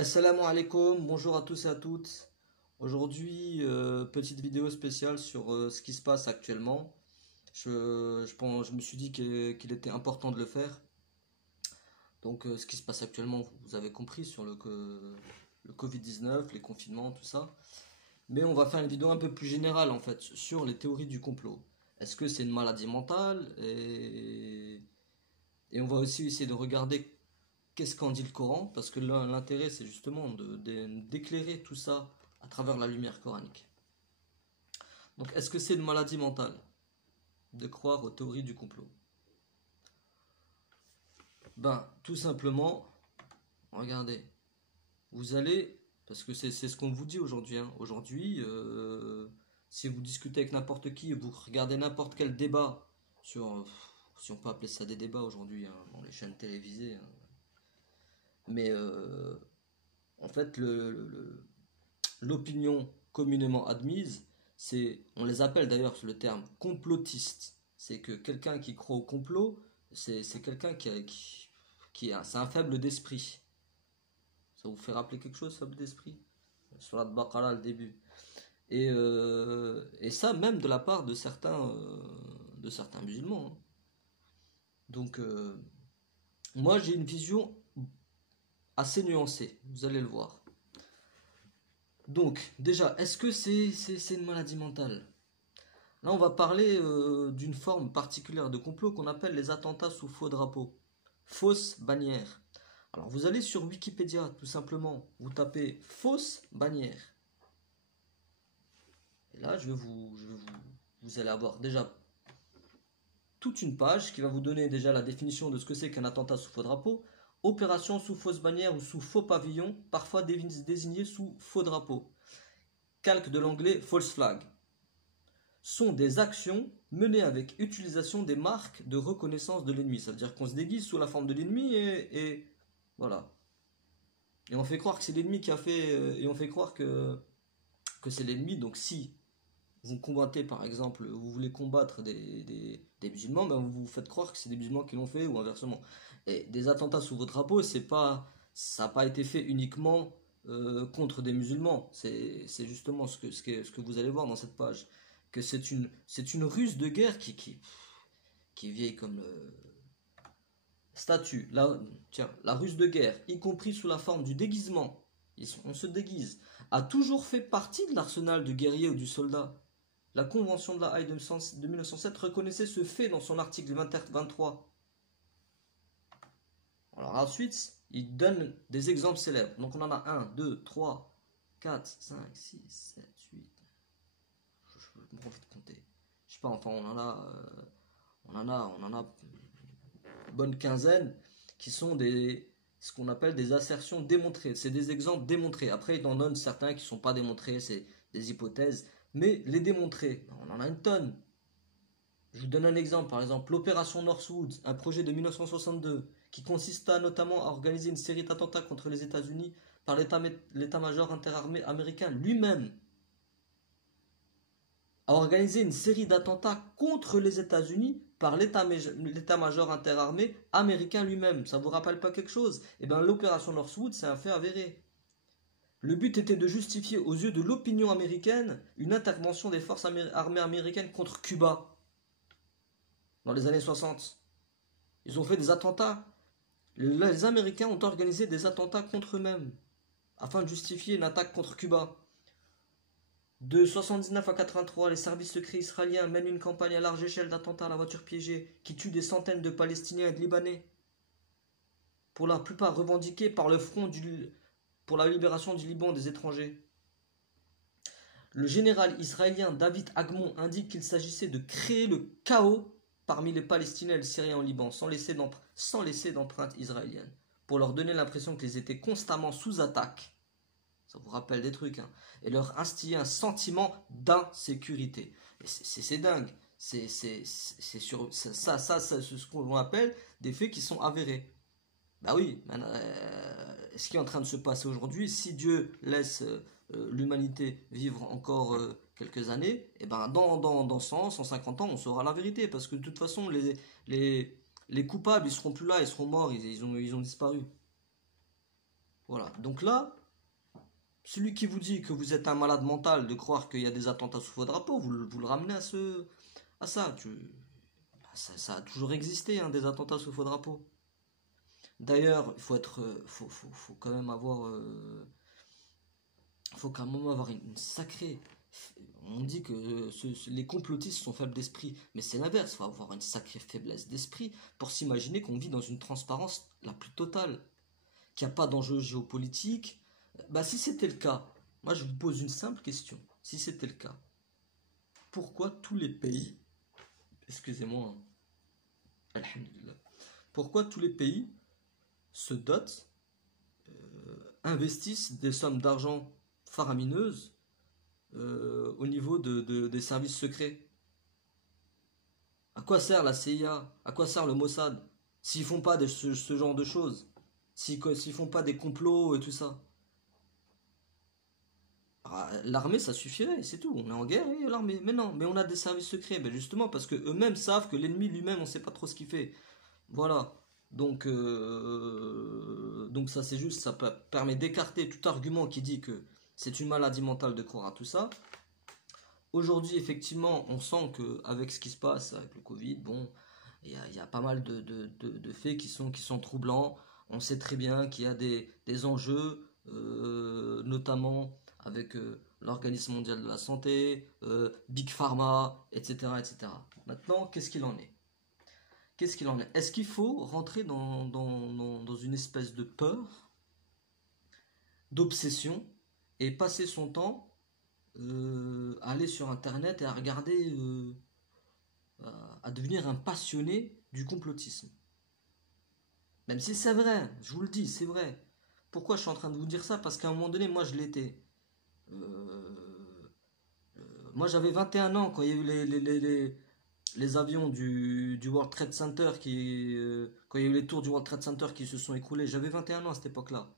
Assalamu alaikum, bonjour à tous et à toutes. Aujourd'hui, petite vidéo spéciale sur ce qui se passe actuellement. Je me suis dit qu'il était important de le faire. Donc, ce qui se passe actuellement, vous avez compris sur le Covid-19, les confinements, tout ça. Mais on va faire une vidéo un peu plus générale en fait sur les théories du complot. Est-ce que c'est une maladie mentale et on va aussi essayer de regarder qu'est-ce qu'en dit le Coran, parce que l'intérêt c'est justement d'éclairer tout ça à travers la lumière coranique. Donc est-ce que c'est une maladie mentale de croire aux théories du complot? Ben tout simplement, regardez, vous allez, parce que c'est ce qu'on vous dit aujourd'hui, hein. Aujourd'hui, si vous discutez avec n'importe qui, vous regardez n'importe quel débat sur, si on peut appeler ça des débats aujourd'hui, hein, dans les chaînes télévisées, hein. Mais en fait, l'opinion communément admise, on les appelle d'ailleurs sur le terme complotiste. C'est que quelqu'un qui croit au complot, c'est quelqu'un c'est un faible d'esprit. Ça vous fait rappeler quelque chose, faible d'esprit? Sur la Baqara, le début. Et ça, même de la part de certains musulmans, hein. Donc, moi, j'ai une vision assez nuancée, vous allez le voir. Donc, déjà, est-ce que c'est une maladie mentale? Là, on va parler d'une forme particulière de complot qu'on appelle les attentats sous faux drapeau, fausse bannière. Alors, vous allez sur Wikipédia, tout simplement, vous tapez fausse bannière. Et là, vous allez avoir déjà toute une page qui va vous donner déjà la définition de ce que c'est qu'un attentat sous faux drapeau. Opération sous fausse bannière ou sous faux pavillon, parfois désignée sous faux drapeau. Calque de l'anglais false flag. Sont des actions menées avec utilisation des marques de reconnaissance de l'ennemi. Ça veut dire qu'on se déguise sous la forme de l'ennemi et voilà. Et on fait croire que c'est l'ennemi qui a fait. Et on fait croire que c'est l'ennemi. Donc si vous combattez par exemple, vous voulez combattre des musulmans, ben vous faites croire que c'est des musulmans qui l'ont fait ou inversement. Et des attentats sous vos drapeaux, ça n'a pas été fait uniquement contre des musulmans. C'est justement ce que vous allez voir dans cette page. Que c'est une ruse de guerre qui est vieille comme le statue. La ruse de guerre, y compris sous la forme du déguisement, on se déguise, a toujours fait partie de l'arsenal du guerrier ou du soldat. La Convention de la Haye de 1907 reconnaissait ce fait dans son article 23. Alors ensuite, il donne des exemples célèbres. Donc on en a 1, 2, 3, 4, 5, 6, 7, 8. Je me profite de compter. Je sais pas, enfin on en a une bonne quinzaine qui sont ce qu'on appelle des assertions démontrées. C'est des exemples démontrés. Après, il en donne certains qui ne sont pas démontrés, c'est des hypothèses. Mais les démontrer, on en a une tonne. Je vous donne un exemple, par exemple, l'opération Northwood, un projet de 1962, qui consista notamment à organiser une série d'attentats contre les États-Unis par l'état-major interarmé américain lui-même. A organisé une série d'attentats contre les États-Unis par l'état-major interarmé américain lui-même. Ça vous rappelle pas quelque chose? Eh bien, l'opération Northwood, c'est un fait avéré. Le but était de justifier aux yeux de l'opinion américaine une intervention des forces armées américaines contre Cuba dans les années 60. Ils ont fait des attentats. Les Américains ont organisé des attentats contre eux-mêmes afin de justifier une attaque contre Cuba. De 79 à 83, les services secrets israéliens mènent une campagne à large échelle d'attentats à la voiture piégée qui tue des centaines de Palestiniens et de Libanais. Pour la plupart revendiqués par le Front pour la libération du Liban des étrangers. Le général israélien David Agmon indique qu'il s'agissait de créer le chaos parmi les Palestiniens et les Syriens au Liban, sans laisser d'empreinte israélienne, pour leur donner l'impression qu'ils étaient constamment sous attaque. Ça vous rappelle des trucs, hein, et leur instiller un sentiment d'insécurité. Et c'est dingue. C'est ce qu'on appelle des faits qui sont avérés. Bah oui, ce qui est en train de se passer aujourd'hui, si Dieu laisse l'humanité vivre encore quelques années, et ben dans 100, 150 ans, on saura la vérité, parce que de toute façon, les coupables, ils seront plus là, ils seront morts, ils ont disparu. Voilà. Donc là, celui qui vous dit que vous êtes un malade mental de croire qu'il y a des attentats sous vos drapeaux, vous le ramenez à ça. Ça a toujours existé, hein, des attentats sous faux drapeaux. D'ailleurs, faut quand même avoir une sacrée. On dit que les complotistes sont faibles d'esprit, mais c'est l'inverse. Il faut avoir une sacrée faiblesse d'esprit pour s'imaginer qu'on vit dans une transparence la plus totale, qu'il n'y a pas d'enjeu géopolitique. Bah, si c'était le cas, moi je vous pose une simple question. Si c'était le cas, pourquoi tous les pays, excusez-moi, hein, alhamdulillah, pourquoi tous les pays se dotent, investissent des sommes d'argent faramineuses au niveau des services secrets? À quoi sert la CIA? À quoi sert le Mossad? S'ils font pas ce genre de choses, s'ils font pas des complots et tout ça. L'armée, ça suffirait, c'est tout. On est en guerre et l'armée. Mais non, mais on a des services secrets. Ben justement, parce que eux-mêmes savent que l'ennemi lui-même, on ne sait pas trop ce qu'il fait. Voilà. Donc ça, c'est juste, ça permet d'écarter tout argument qui dit que c'est une maladie mentale de croire à tout ça. Aujourd'hui, effectivement, on sent qu'avec ce qui se passe avec le Covid, bon, il y a pas mal de faits qui sont troublants. On sait très bien qu'il y a des enjeux, notamment avec l'Organisme mondial de la santé, Big Pharma, etc., etc. Maintenant, qu'est-ce qu'il en est? Qu'est-ce qu'il en est? Est-ce qu'il faut rentrer dans une espèce de peur, d'obsession, et passer son temps à aller sur Internet et à regarder, à devenir un passionné du complotisme? Même si c'est vrai, je vous le dis, c'est vrai. Pourquoi je suis en train de vous dire ça? Parce qu'à un moment donné, moi je l'étais. Moi j'avais 21 ans quand il y a eu les avions du World Trade Center quand il y a eu les tours du World Trade Center qui se sont écroulés. J'avais 21 ans à cette époque-là.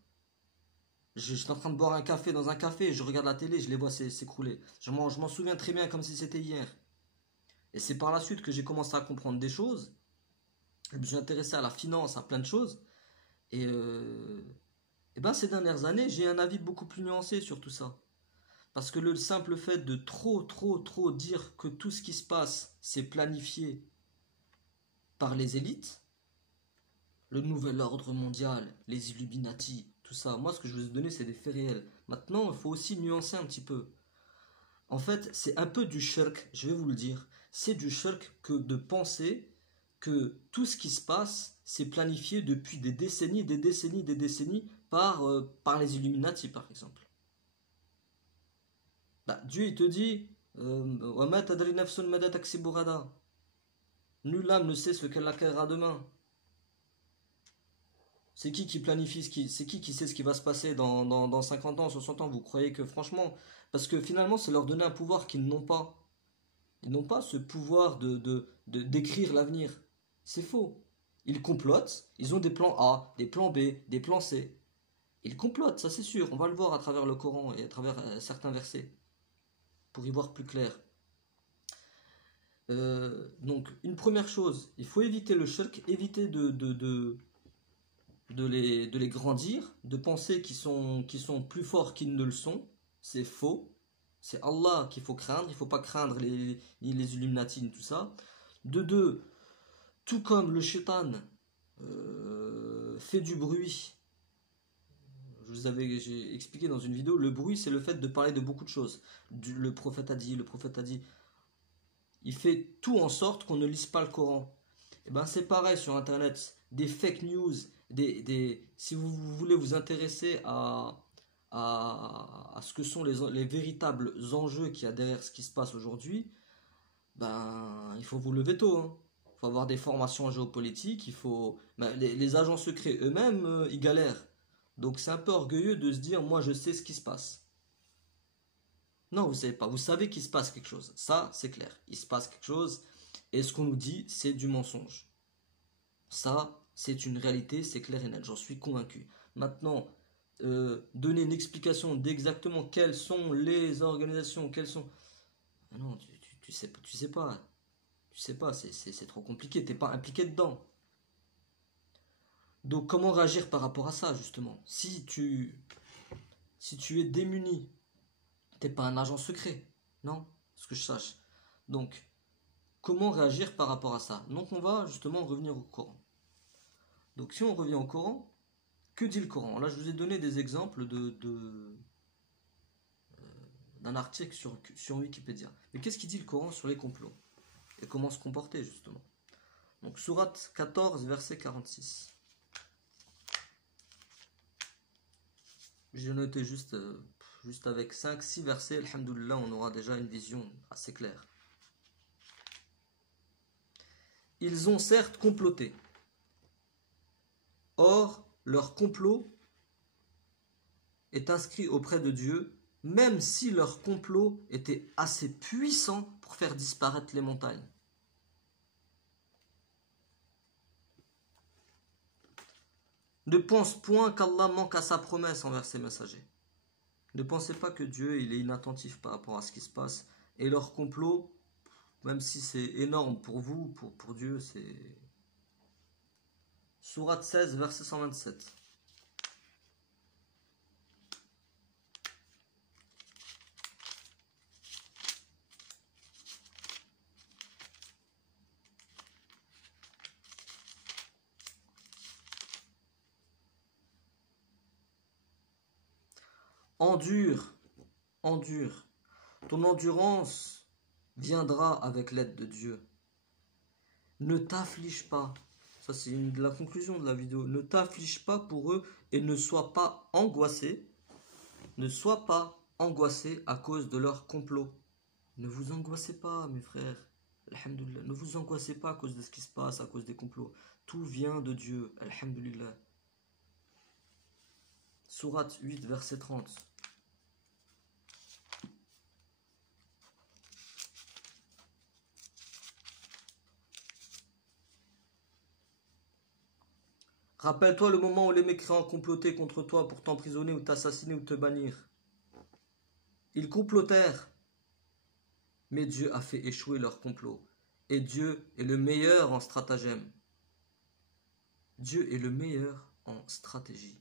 J'étais en train de boire un café dans un café, je regarde la télé, je les vois s'écrouler. Je m'en souviens très bien comme si c'était hier. Et c'est par la suite que j'ai commencé à comprendre des choses. Je me suis intéressé à la finance, à plein de choses. Et ben ces dernières années, j'ai un avis beaucoup plus nuancé sur tout ça. Parce que le simple fait de trop dire que tout ce qui se passe, c'est planifié par les élites, le nouvel ordre mondial, les Illuminati, tout ça. Moi, ce que je vous ai donné, c'est des faits réels. Maintenant, il faut aussi nuancer un petit peu. En fait, c'est un peu du shirk, je vais vous le dire. C'est du shirk que de penser que tout ce qui se passe, c'est planifié depuis des décennies, par les Illuminati, par exemple. Bah, Dieu, il te dit, nulle âme ne sait ce qu'elle acquérera demain. C'est qui planifie c'est qui sait ce qui va se passer dans 50 ans, 60 ans? Vous croyez que franchement, parce que finalement, c'est leur donner un pouvoir qu'ils n'ont pas. Ils n'ont pas ce pouvoir d'écrire l'avenir. C'est faux. Ils complotent, ils ont des plans A, des plans B, des plans C. Ils complotent, ça c'est sûr. On va le voir à travers le Coran et à travers certains versets pour y voir plus clair. Donc, une première chose, il faut éviter le shirk, éviter de les grandir, de penser qu'ils sont plus forts qu'ils ne le sont. C'est faux. C'est Allah qu'il faut craindre, il ne faut pas craindre les Illuminati, tout ça. De deux, tout comme le shaitan fait du bruit, j'ai expliqué dans une vidéo, le bruit c'est le fait de parler de beaucoup de choses. Le prophète a dit, il fait tout en sorte qu'on ne lise pas le Coran. Et ben c'est pareil sur internet, des fake news, si vous voulez vous intéresser à ce que sont les véritables enjeux qu'il y a derrière ce qui se passe aujourd'hui, ben il faut vous lever tôt, hein. Il faut avoir des formations en géopolitique, les agents secrets eux-mêmes, ils galèrent. Donc c'est un peu orgueilleux de se dire moi je sais ce qui se passe. Non, vous savez pas, vous savez qu'il se passe quelque chose. Ça, c'est clair. Il se passe quelque chose et ce qu'on nous dit, c'est du mensonge. Ça, c'est une réalité, c'est clair et net, j'en suis convaincu. Maintenant, donner une explication d'exactement quelles sont les organisations, quelles sont... Non, tu sais pas, c'est trop compliqué, t'es pas impliqué dedans. Donc comment réagir par rapport à ça, justement? Si tu es démuni, t'es pas un agent secret, non? Ce que je sache. Donc, comment réagir par rapport à ça? Donc on va justement revenir au Coran. Donc si on revient au Coran, que dit le Coran? Là je vous ai donné des exemples d'un article sur Wikipédia. Mais qu'est-ce qu'il dit le Coran sur les complots? Et comment se comporter justement? Donc sourate 14, verset 46. J'ai noté juste avec 5-6 versets, alhamdoulilah, on aura déjà une vision assez claire. Ils ont certes comploté. Or, leur complot est inscrit auprès de Dieu, même si leur complot était assez puissant pour faire disparaître les montagnes. Ne pense point qu'Allah manque à sa promesse envers ses messagers. Ne pensez pas que Dieu il est inattentif par rapport à ce qui se passe. Et leur complot, même si c'est énorme pour vous, pour Dieu, c'est... Sourate 16, verset 127. Endure, endure. Ton endurance viendra avec l'aide de Dieu. Ne t'afflige pas. Ça, c'est la conclusion de la vidéo. Ne t'afflige pas pour eux et ne sois pas angoissé. Ne sois pas angoissé à cause de leur complot. Ne vous angoissez pas, mes frères. Alhamdulillah. Ne vous angoissez pas à cause de ce qui se passe, à cause des complots. Tout vient de Dieu. Alhamdulillah. Sourate 8, verset 30. Rappelle-toi le moment où les mécréants complotaient contre toi pour t'emprisonner ou t'assassiner ou te bannir. Ils complotèrent, mais Dieu a fait échouer leur complot. Et Dieu est le meilleur en stratagème. Dieu est le meilleur en stratégie.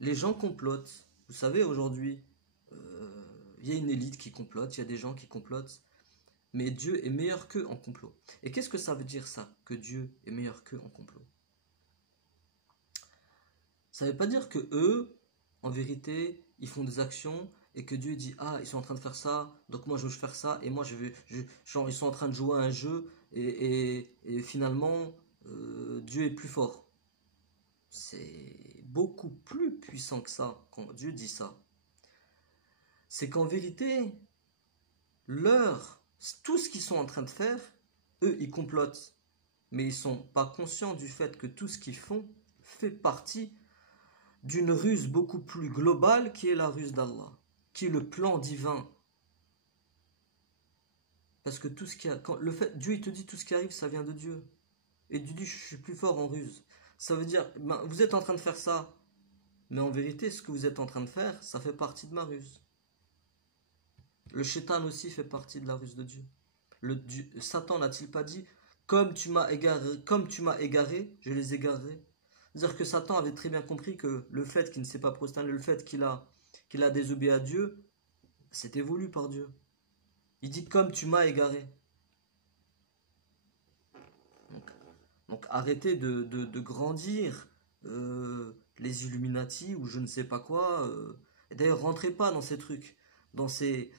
Les gens complotent. Vous savez, aujourd'hui, il y a une élite qui complote, il y a des gens qui complotent. Mais Dieu est meilleur qu'eux en complot. Et qu'est-ce que ça veut dire ça, que Dieu est meilleur qu'eux en complot? Ça ne veut pas dire que eux, en vérité, ils font des actions et que Dieu dit ah ils sont en train de faire ça, donc moi je veux faire ça et moi genre ils sont en train de jouer à un jeu et finalement Dieu est plus fort. C'est beaucoup plus puissant que ça quand Dieu dit ça. C'est qu'en vérité, tout ce qu'ils sont en train de faire, eux ils complotent, mais ils sont pas conscients du fait que tout ce qu'ils font fait partie d'une ruse beaucoup plus globale qui est la ruse d'Allah, qui est le plan divin. Parce que tout ce qui a, Dieu il te dit tout ce qui arrive, ça vient de Dieu. Et Dieu dit je suis plus fort en ruse. Ça veut dire, vous êtes en train de faire ça, mais en vérité, ce que vous êtes en train de faire, ça fait partie de ma ruse. Le shaitan aussi fait partie de la ruse de Dieu. Satan n'a-t-il pas dit comme tu m'as égaré, je les égarerai. C'est-à-dire que Satan avait très bien compris que le fait qu'il ne s'est pas prosterné, le fait qu'il a désobéi à Dieu, c'était voulu par Dieu. Il dit comme tu m'as égaré. Donc arrêtez de grandir les Illuminati ou je ne sais pas quoi. D'ailleurs, rentrez pas dans ces trucs, dans ces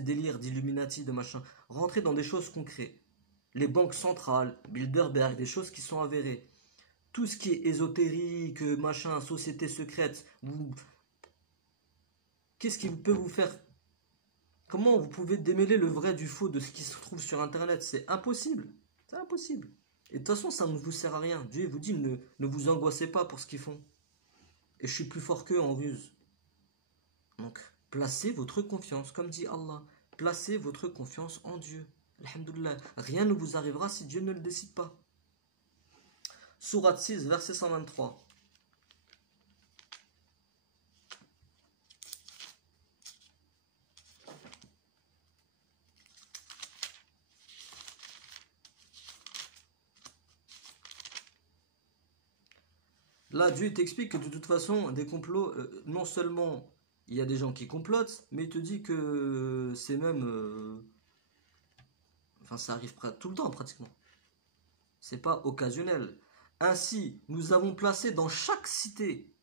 délires d'Illuminati, de machin. Rentrez dans des choses concrètes. Les banques centrales, Bilderberg, des choses qui sont avérées. Tout ce qui est ésotérique, machin, société secrète, qu'est-ce qui peut vous faire... Comment vous pouvez démêler le vrai du faux de ce qui se trouve sur Internet? C'est impossible. C'est impossible. Et de toute façon, ça ne vous sert à rien. Dieu vous dit, ne vous angoissez pas pour ce qu'ils font. Et je suis plus fort qu'eux en ruse. Donc, placez votre confiance, comme dit Allah. Placez votre confiance en Dieu. Alhamdoulilah. Rien ne vous arrivera si Dieu ne le décide pas. Sourate 6, verset 123. Là, Dieu t'explique que de toute façon, des complots, non seulement il y a des gens qui complotent, mais il te dit que c'est même... enfin, ça arrive tout le temps pratiquement. C'est pas occasionnel. Ainsi, nous avons placé dans chaque cité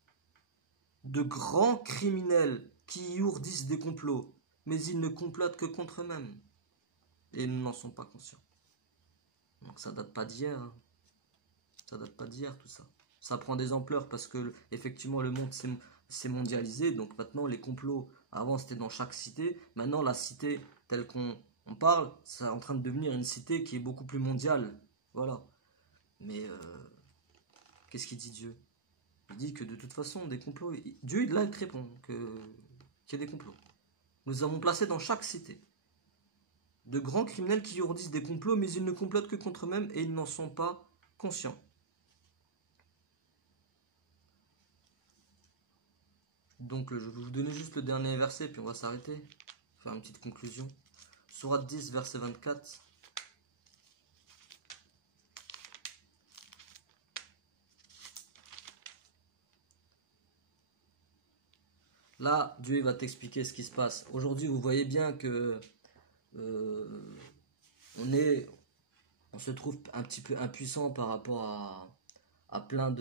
de grands criminels qui y ourdissent des complots, mais ils ne complotent que contre eux-mêmes. Et ils n'en sont pas conscients. Donc ça date pas d'hier. Hein. Ça date pas d'hier tout ça. Ça prend des ampleurs parce que effectivement le monde s'est mondialisé. Donc maintenant les complots, avant c'était dans chaque cité. Maintenant la cité telle qu'on parle, c'est en train de devenir une cité qui est beaucoup plus mondiale. Voilà. Mais qu'est-ce qu'il dit Dieu? Il dit que de toute façon des complots... Dieu là il te répond qu'il y a des complots. Nous avons placé dans chaque cité de grands criminels qui ourdissent des complots, mais ils ne complotent que contre eux-mêmes et ils n'en sont pas conscients. Donc je vais vous donner juste le dernier verset, puis on va s'arrêter, faire une petite conclusion. Sourate 10, verset 24. Là, Dieu va t'expliquer ce qui se passe. Aujourd'hui, vous voyez bien que on se trouve un petit peu impuissant par rapport à plein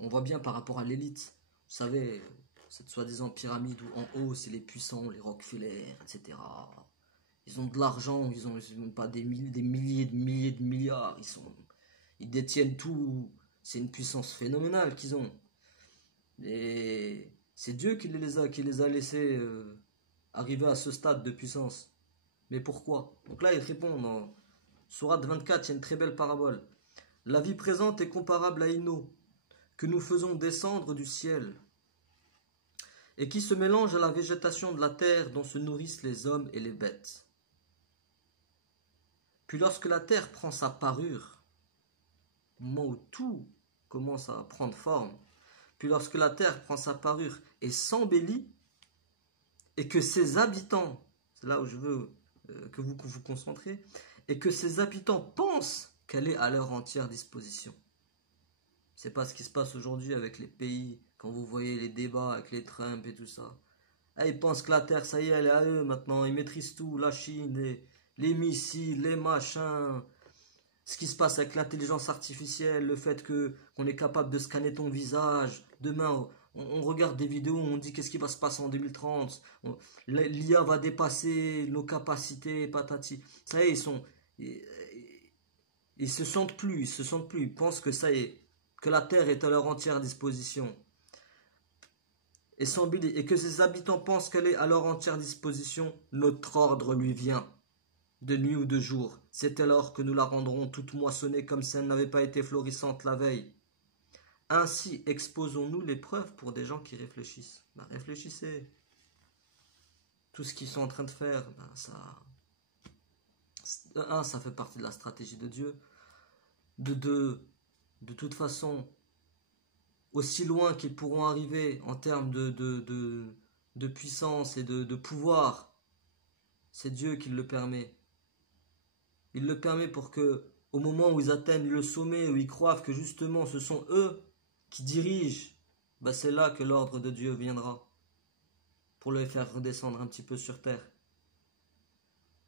on voit bien par rapport à l'élite. Vous savez, cette soi-disant pyramide où en haut, c'est les puissants, les Rockefeller, etc. Ils ont de l'argent, ils ont pas des milliers de milliards. Ils détiennent tout. C'est une puissance phénoménale qu'ils ont. Et c'est Dieu qui les a laissés arriver à ce stade de puissance. Mais pourquoi? Donc là, il répond dans Sourate 24, il y a une très belle parabole. La vie présente est comparable à une eau que nous faisons descendre du ciel et qui se mélange à la végétation de la terre dont se nourrissent les hommes et les bêtes. Puis lorsque la terre prend sa parure, au moment où tout commence à prendre forme, puis lorsque la terre prend sa parure et s'embellit, et que ses habitants, c'est là où je veux que vous vous concentrez, et que ses habitants pensent qu'elle est à leur entière disposition. C'est pas ce qui se passe aujourd'hui avec les pays, quand vous voyez les débats avec les Trump et tout ça. Ah, ils pensent que la Terre, ça y est, elle est à eux maintenant, ils maîtrisent tout, la Chine, les missiles, les machins, ce qui se passe avec l'intelligence artificielle, le fait qu'on est capable de scanner ton visage. Demain, on regarde des vidéos, on dit qu'est-ce qui va se passer en 2030. L'IA va dépasser nos capacités, patati. Ça y est, ils se sentent plus, ils pensent que ça y est, que la terre est à leur entière disposition. Et que ses habitants pensent qu'elle est à leur entière disposition, notre ordre lui vient. De nuit ou de jour, c'est alors que nous la rendrons toute moissonnée comme si elle n'avait pas été florissante la veille. Ainsi exposons-nous les preuves pour des gens qui réfléchissent. Ben, réfléchissez. Tout ce qu'ils sont en train de faire, ben, ça fait partie de la stratégie de Dieu. De toute façon, aussi loin qu'ils pourront arriver en termes de puissance et de pouvoir, c'est Dieu qui le permet. Il le permet pour que, au moment où ils atteignent le sommet, où ils croient que justement ce sont eux qui dirigent, ben c'est là que l'ordre de Dieu viendra pour les faire redescendre un petit peu sur terre.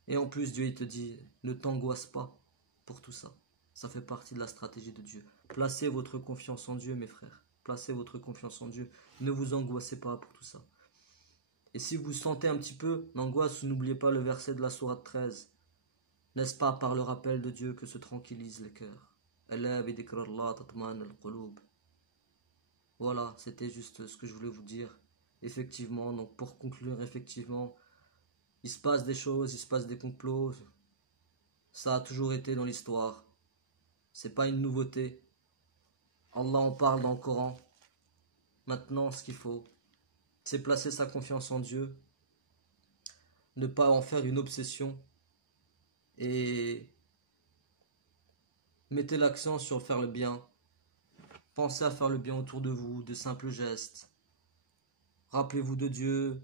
Et en plus, Dieu il te dit, ne t'angoisse pas pour tout ça. Ça fait partie de la stratégie de Dieu. Placez votre confiance en Dieu, mes frères. Placez votre confiance en Dieu. Ne vous angoissez pas pour tout ça. Et si vous sentez un petit peu l'angoisse, n'oubliez pas le verset de la sourate 13. N'est-ce pas par le rappel de Dieu que se tranquillisent les cœurs? Voilà, c'était juste ce que je voulais vous dire. Effectivement, donc pour conclure, effectivement, il se passe des choses, il se passe des complots. Ça a toujours été dans l'histoire. C'est pas une nouveauté. Allah en parle dans le Coran. Maintenant, ce qu'il faut, c'est placer sa confiance en Dieu, ne pas en faire une obsession et mettez l'accent sur faire le bien. Pensez à faire le bien autour de vous, de simples gestes. Rappelez-vous de Dieu,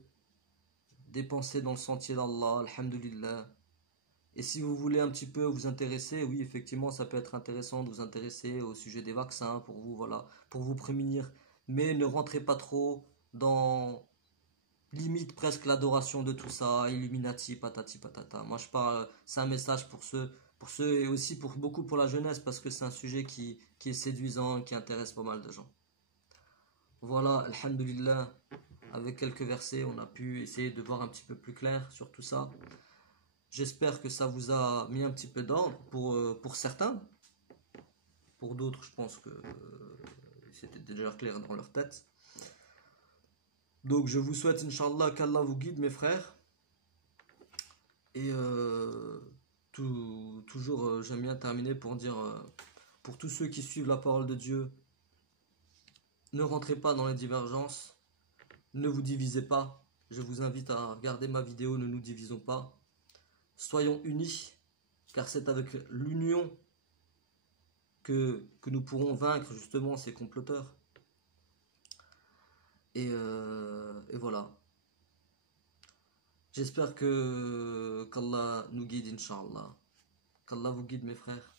dépensez dans le sentier d'Allah, alhamdulillah. Et si vous voulez un petit peu vous intéresser, oui, effectivement, ça peut être intéressant de vous intéresser au sujet des vaccins pour vous, voilà, pour vous prémunir. Mais ne rentrez pas trop dans limite presque l'adoration de tout ça, Illuminati, patati patata. Moi, je parle, c'est un message pour ceux et aussi pour beaucoup pour la jeunesse parce que c'est un sujet qui est séduisant, qui intéresse pas mal de gens. Voilà, alhamdulillah, avec quelques versets, on a pu essayer de voir un petit peu plus clair sur tout ça. J'espère que ça vous a mis un petit peu d'ordre pour certains. Pour d'autres, je pense que c'était déjà clair dans leur tête. Donc je vous souhaite, Inch'Allah, qu'Allah vous guide, mes frères. Et toujours, j'aime bien terminer pour dire, pour tous ceux qui suivent la parole de Dieu, ne rentrez pas dans les divergences, ne vous divisez pas. Je vous invite à regarder ma vidéo, ne nous divisons pas. Soyons unis, car c'est avec l'union que nous pourrons vaincre justement ces comploteurs. Et voilà. J'espère qu'Allah nous guide, Inch'Allah. Qu'Allah vous guide, mes frères.